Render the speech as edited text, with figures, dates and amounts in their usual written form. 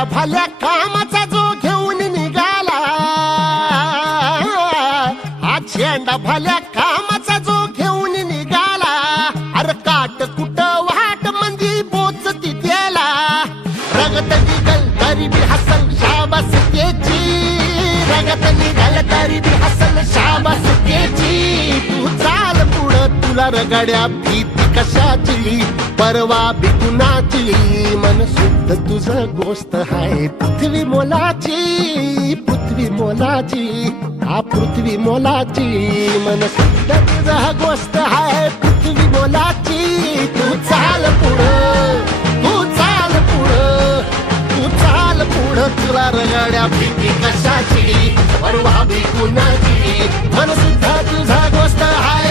चेंडा भाल्या कामाचा जो घेऊन निघाला, हा चेंडा भाल्या कामाचा जो घेऊन निघाला, अरे काट कुट वाट मंदी बोचती त्याला, रगत निघल तरी बी हसल शाबास त्याची, रगत निघल तरी बी हसल शाबास त्याची. तू चाल पुढं तुला रगड्या भीती कशाची, परवा बी कुणाची, मन शुद्ध तुझं गोष्ट हाय पृथ्वी मोलाची, पृथ्वी मोलाची, हा पृथ्वी मोलाची, मन शुद्ध तुझं गोष्ट हाय पृथ्वी मोलाची. तू चाल पुढं, तू चाल पुढं, तू चाल पुढं तुला रगड्या भीती कशाची, परवा बी कुणाची, मन शुद्ध तुझा गोष्ट हाय